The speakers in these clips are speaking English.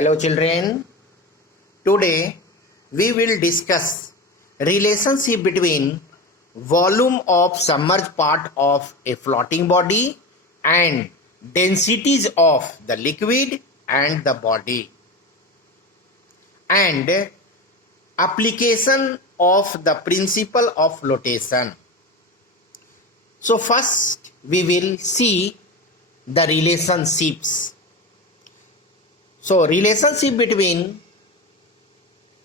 Hello children. Today we will discuss relationship between volume of submerged part of a floating body and densities of the liquid and the body, and application of the principle of flotation. So first we will see the relationships. So relationship between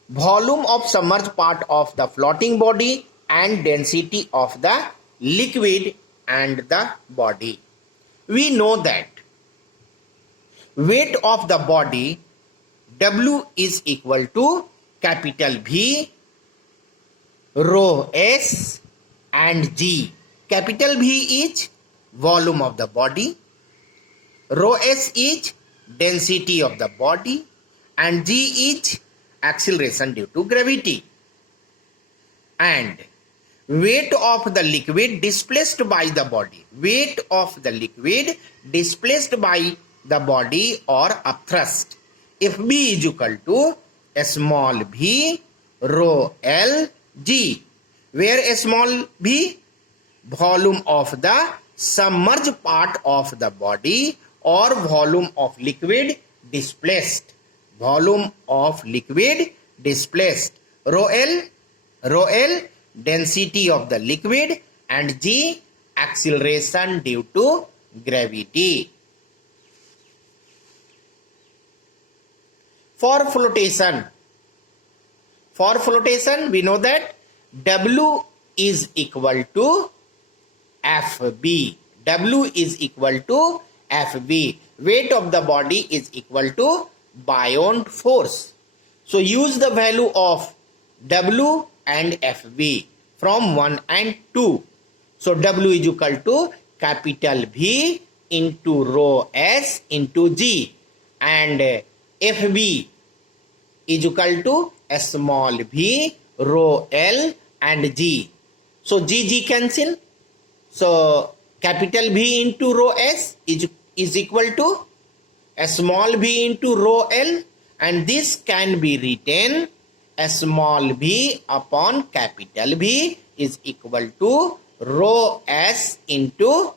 volume of submerged part of the floating body and density of the liquid and the body. We know that weight of the body W is equal to capital V, rho S and G. Capital V is volume of the body, rho S is density of the body, and G is acceleration due to gravity. And weight of the liquid displaced by the body, weight of the liquid displaced by the body or upthrust, if B is equal to small v rho L G, where small v volume of the submerged part of the body or volume of liquid displaced, volume of liquid displaced, rho L density of the liquid, and G acceleration due to gravity. For flotation we know that W is equal to FB. W is equal to FB. Weight of the body is equal to buoyant force. So use the value of W and FB from 1 and 2. So W is equal to capital V into rho S into G, and FB is equal to small v rho L and G. So G cancel. So capital V into rho S is equal to a small v into rho L, and this can be written as small v upon capital V is equal to rho S into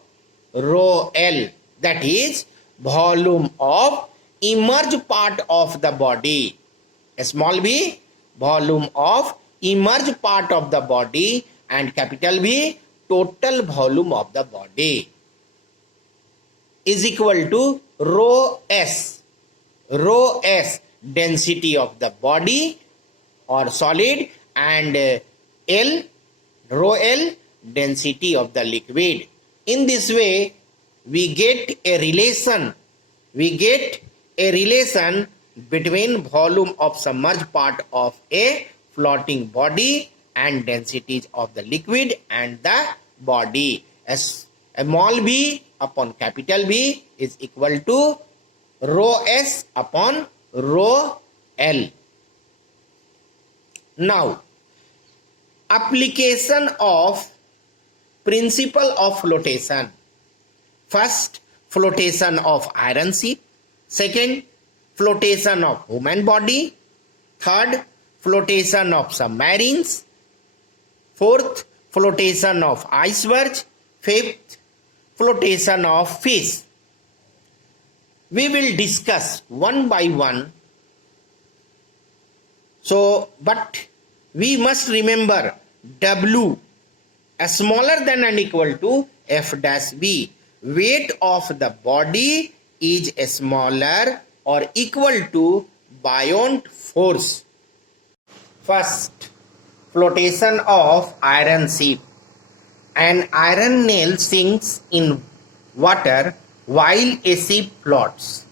rho L, that is volume of immerged part of the body. A small v volume of immerged part of the body, and capital V total volume of the body is equal to rho S density of the body or solid, and rho L density of the liquid. In this way we get a relation between volume of submerged part of a floating body and densities of the liquid and the body. As small v upon capital V is equal to rho S upon rho L. Now, application of principle of flotation. First, flotation of iron ship. Second, flotation of human body. Third, flotation of submarines. Fourth, flotation of icebergs. Fifth, flotation of fish. We will discuss one by one. So, but we must remember W smaller than and equal to F dash B. Weight of the body is smaller or equal to buoyant force. First, flotation of iron ship. An iron nail sinks in water while a ship floats.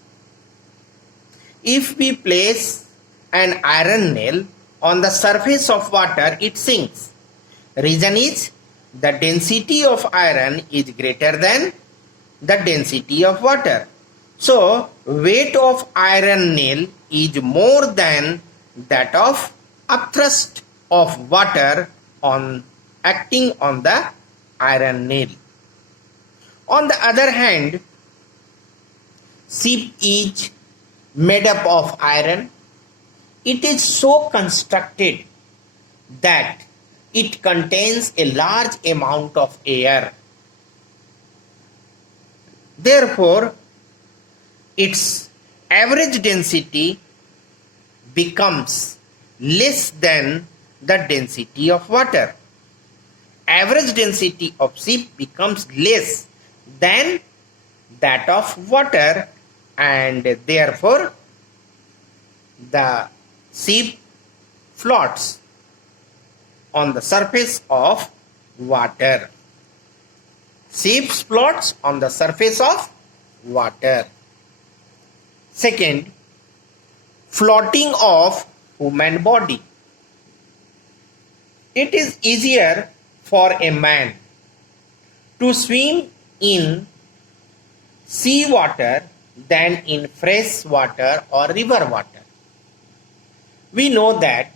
If we place an iron nail on the surface of water, it sinks. Reason is the density of iron is greater than the density of water. So, weight of iron nail is more than that of upthrust of water on acting on the iron nail. On the other hand, ship is made up of iron. It is so constructed that it contains a large amount of air. Therefore, its average density becomes less than the density of water. Average density of ship becomes less than that of water, and therefore the ship floats on the surface of water. Ship floats on the surface of water. Second, floating of human body. It is easier for a man to swim in sea water than in fresh water or river water. We know that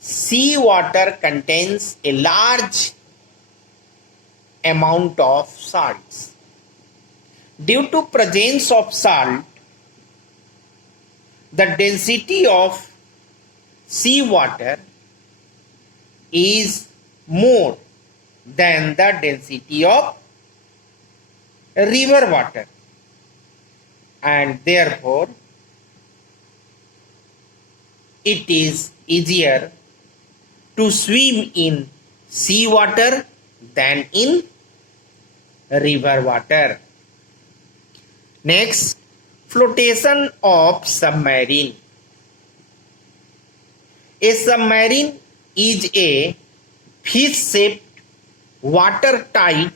sea water contains a large amount of salts. Due to presence of salt, the density of sea water is more than the density of river water, and therefore it is easier to swim in sea water than in river water. Next, flotation of submarine. A submarine is a fish-shaped, watertight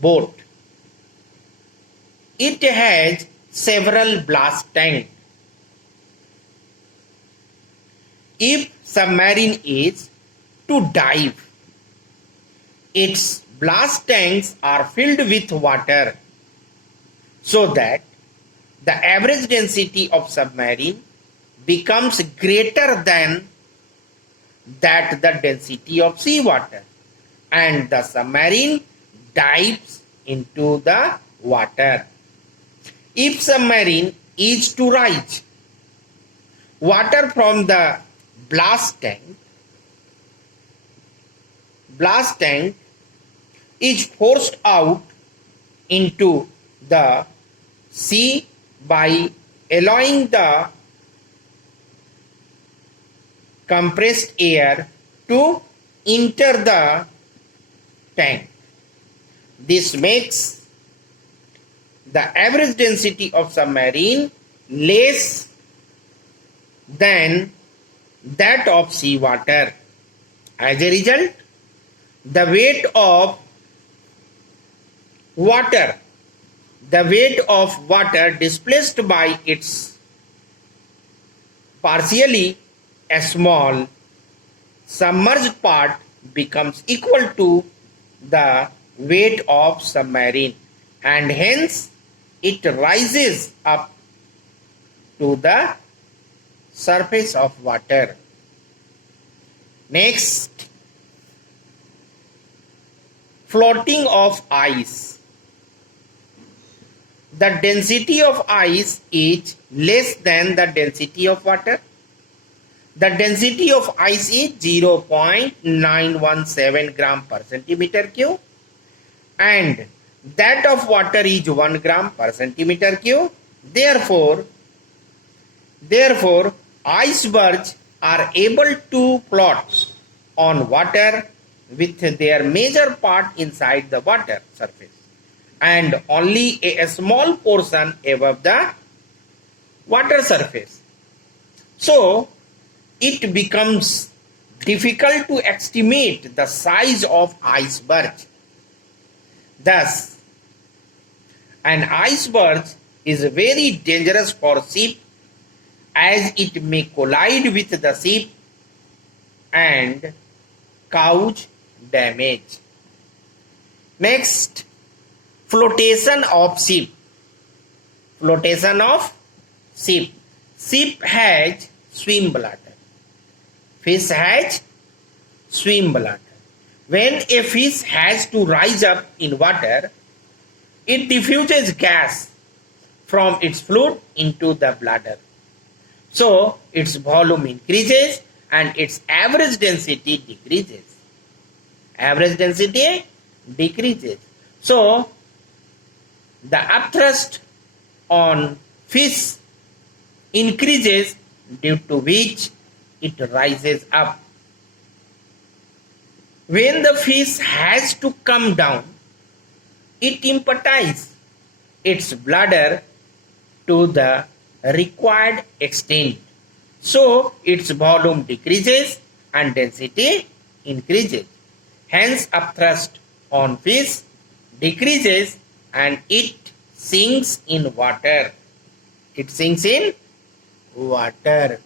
boat. It has several blast tanks. If submarine is to dive, its blast tanks are filled with water, so that the average density of submarine becomes greater than that the density of sea water, and the submarine dives into the water. If submarine is to rise, water from the blast tank is forced out into the sea by allowing the compressed air to enter the tank. This makes the average density of submarine less than that of sea water. As a result, the weight of water displaced by its partially a small submerged part becomes equal to the weight of submarine, and hence it rises up to the surface of water. Next, floating of ice. The density of ice is less than the density of water. The density of ice is 0.917 gram per centimeter cube, and that of water is 1 gram per centimeter cube. Therefore, icebergs are able to float on water with their major part inside the water surface and only a small portion above the water surface. So, it becomes difficult to estimate the size of iceberg. Thus, an iceberg is very dangerous for ship, as it may collide with the ship and cause damage. Next, flotation of ship. Flotation of ship. Ship has swim bladder. Fish has swim bladder. When a fish has to rise up in water, it diffuses gas from its fluid into the bladder. So its volume increases and its average density decreases. Average density decreases. So the upthrust on fish increases, due to which it rises up. When the fish has to come down, it empties its bladder to the required extent. So its volume decreases and density increases. Hence upthrust on fish decreases and it sinks in water. It sinks in water.